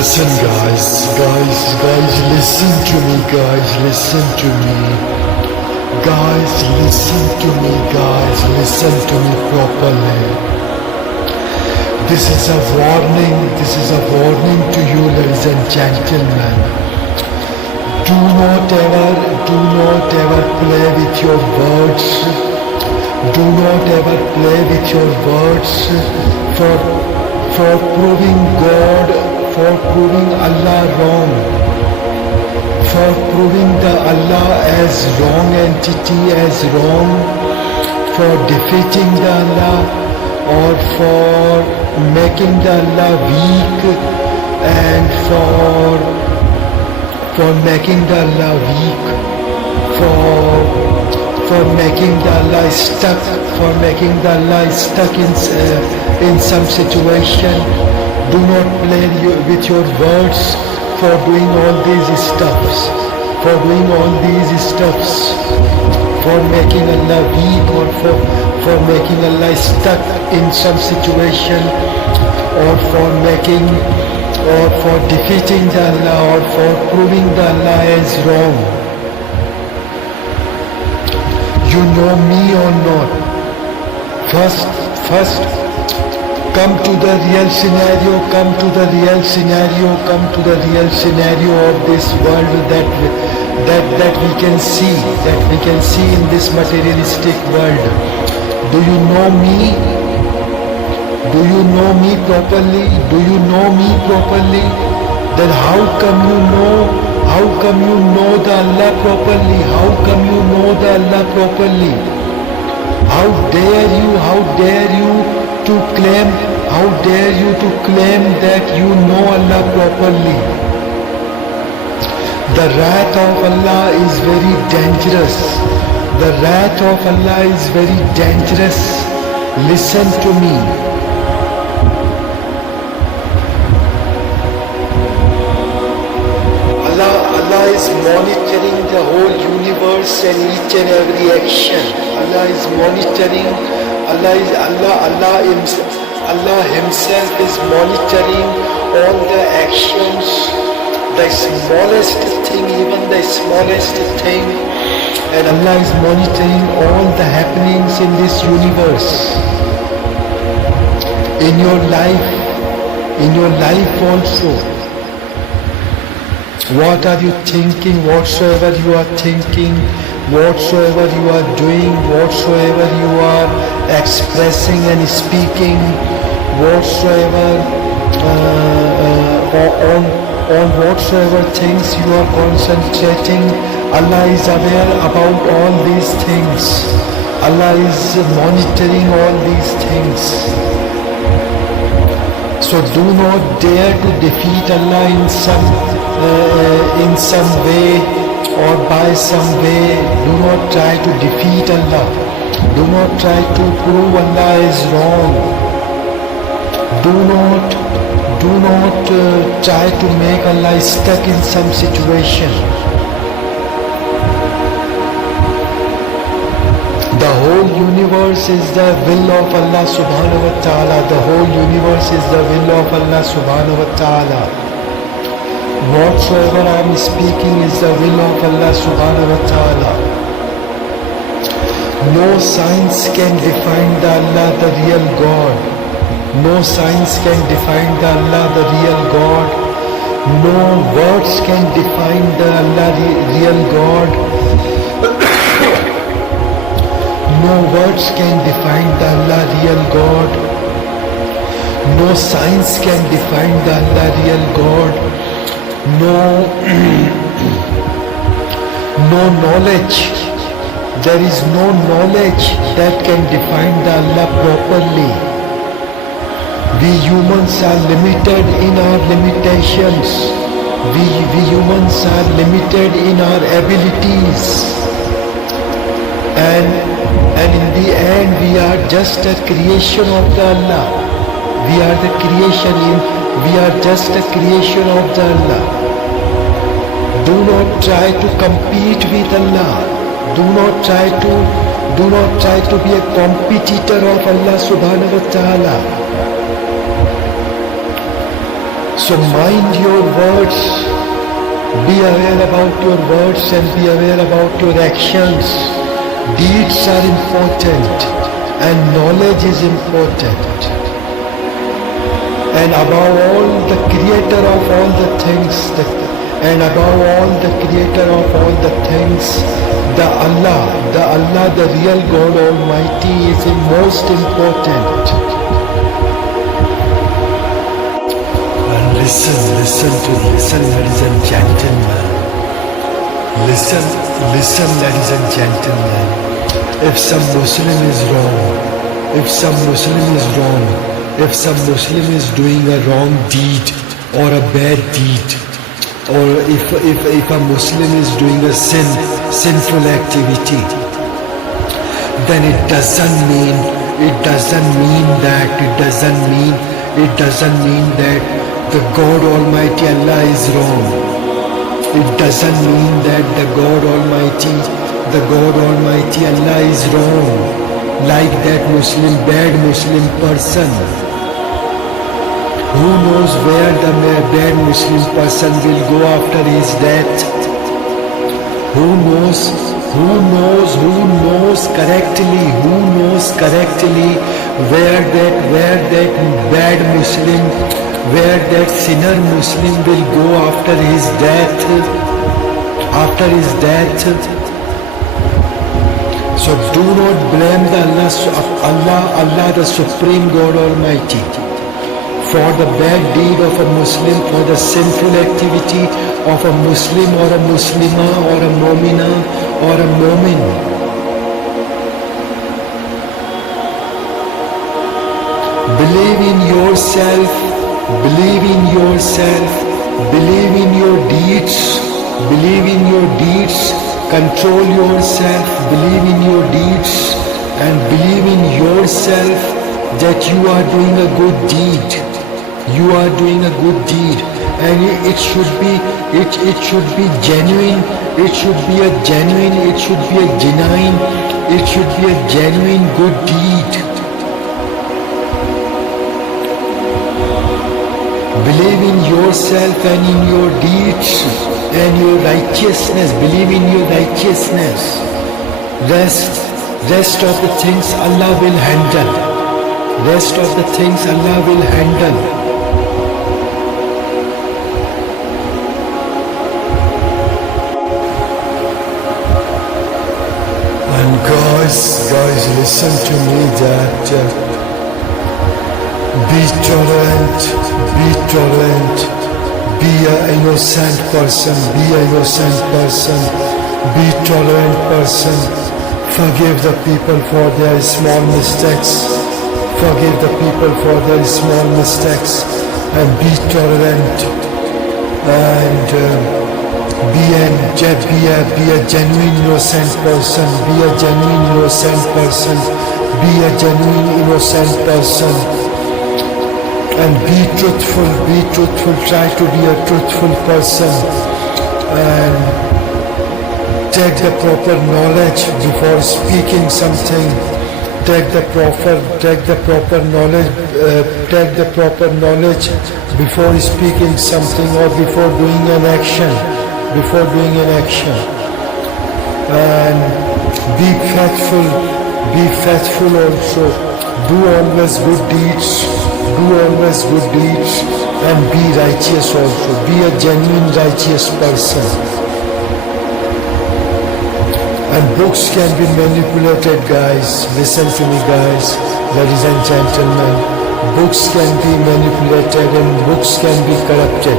Listen, guys, listen to me, listen to me. Guys, listen to me, listen to me properly. This is a warning to you, ladies and gentlemen. Do not ever play with your words. Do not ever play with your words for proving God, for proving Allah wrong, for proving the Allah as wrong entity, as wrong, for defeating the Allah, or for making the Allah weak, and for making the Allah weak, for making the Allah stuck, for making the Allah stuck in some situation. Do not play with your words for doing all these stuffs, for making Allah weak, or for making Allah stuck in some situation, or for defeating the Allah, or for proving the Allah as wrong. You know me or not? First, come to the real scenario, come to the real scenario of this world that we can see in this materialistic world. Do you know me? Do you know me properly? Then how come you know the Allah properly? How come you know the Allah properly? How dare you to claim that you know Allah properly? The wrath of Allah is very dangerous. The wrath of Allah is very dangerous. Listen to me. Allah is monitoring the whole universe and each and every action. Allah is monitoring. Allah Himself is monitoring all the actions, the smallest thing, even the smallest thing, and Allah is monitoring all the happenings in this universe. In your life also. What are you thinking? Whatsoever you are thinking, whatsoever you are doing, whatsoever you are expressing and speaking, whatsoever on whatsoever things you are concentrating, Allah is aware about all these things. Allah is monitoring all these things. So do not dare to defeat Allah in some way or by some way. Do not try to defeat Allah. Do not try to prove Allah is wrong. Do not try to make Allah stuck in some situation. The whole universe is the will of Allah subhanahu wa ta'ala. The whole universe is the will of Allah subhanahu wa ta'ala. Whatsoever I am speaking is the will of Allah subhanahu wa ta'ala. No science can define the Allah, the real God. No science can define the Allah, the real God. No words can define the Allah, real God. No words can define the Allah, real God. No science can define the Allah, real God. No knowledge. There is no knowledge that can define the Allah properly. We humans are limited in our limitations. We humans are limited in our abilities. And in the end, we are just a creation of the Allah. We are just a creation of the Allah. Do not try to compete with Allah. Do not try to be a competitor of Allah subhanahu wa ta'ala. So mind your words, be aware about your words and be aware about your actions. Deeds are important and knowledge is important. And above all, the creator of all the things, the Allah, the real God Almighty is the most important. And listen, ladies and gentlemen. Listen, ladies and gentlemen. If some Muslim is wrong, if some Muslim is doing a wrong deed or a bad deed, or if a Muslim is doing a sinful activity, then it doesn't mean that the God Almighty Allah is wrong. It doesn't mean that the God Almighty Allah is wrong, like that bad Muslim person. Who knows where the bad Muslim person will go after his death? Who knows correctly where that sinner Muslim will go after his death? So do not blame Allah, the Supreme God Almighty, for the bad deed of a Muslim, for the sinful activity of a Muslim or a Muslimah or a Mu'mina or a Mu'min. Believe in yourself, believe in your deeds, control yourself, believe in your deeds and believe in yourself that you are doing a good deed. You are doing a good deed, and it should be genuine. It should be a genuine good deed. Believe in yourself and in your deeds and your righteousness. Believe in your righteousness. Rest of the things Allah will handle. And guys, listen to me that be tolerant, be an innocent person, be tolerant person. Forgive the people for their small mistakes. And be tolerant and be a genuine innocent person. And be truthful, try to be a truthful person and take the proper knowledge before speaking something. Take the proper knowledge before speaking something or before doing an action. And be faithful also. Do always good deeds and be righteous also. Be a genuine righteous person. And books can be manipulated, guys. Listen to me, guys, ladies and gentlemen. Books can be manipulated and books can be corrupted.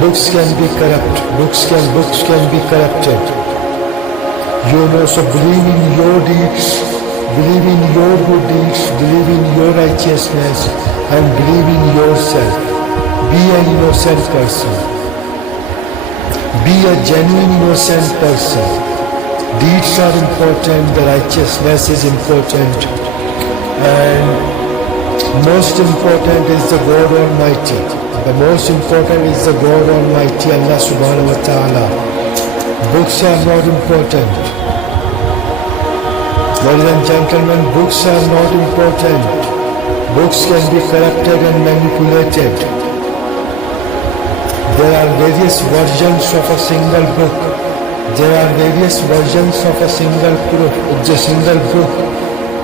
Books can be corrupted. So believe in your deeds, believe in your good deeds, believe in your righteousness, and believe in yourself. Be an innocent person. Be a genuine innocent person. Deeds are important, the righteousness is important, and most important is the God Almighty. The most important is the God Almighty, Allah Subhanahu wa Ta'ala. Books are not important. Ladies and gentlemen, books are not important. Books can be corrupted and manipulated. There are various versions of a single book. There are various versions of a single book.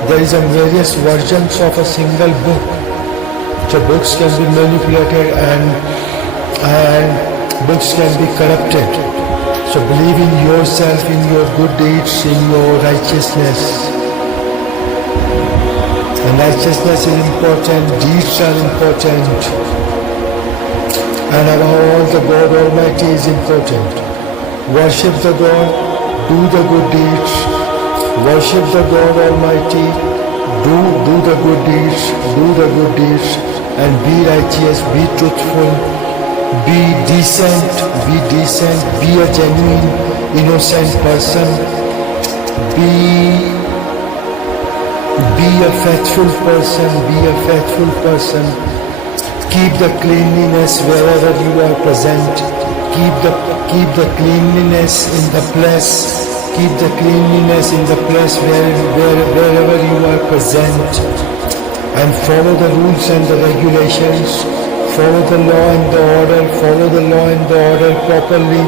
There is a various versions of a single book. So books can be manipulated and books can be corrupted. So believe in yourself, in your good deeds, in your righteousness. And righteousness is important, deeds are important. And above all, the God Almighty is important. Worship the God, do the good deeds. Worship the God Almighty, do the good deeds, and be righteous, be truthful, be decent, be a genuine, innocent person, be a faithful person, keep the cleanliness wherever you are present, keep the cleanliness in the place, wherever you are present, and follow the rules and the regulations, follow the law and the order properly,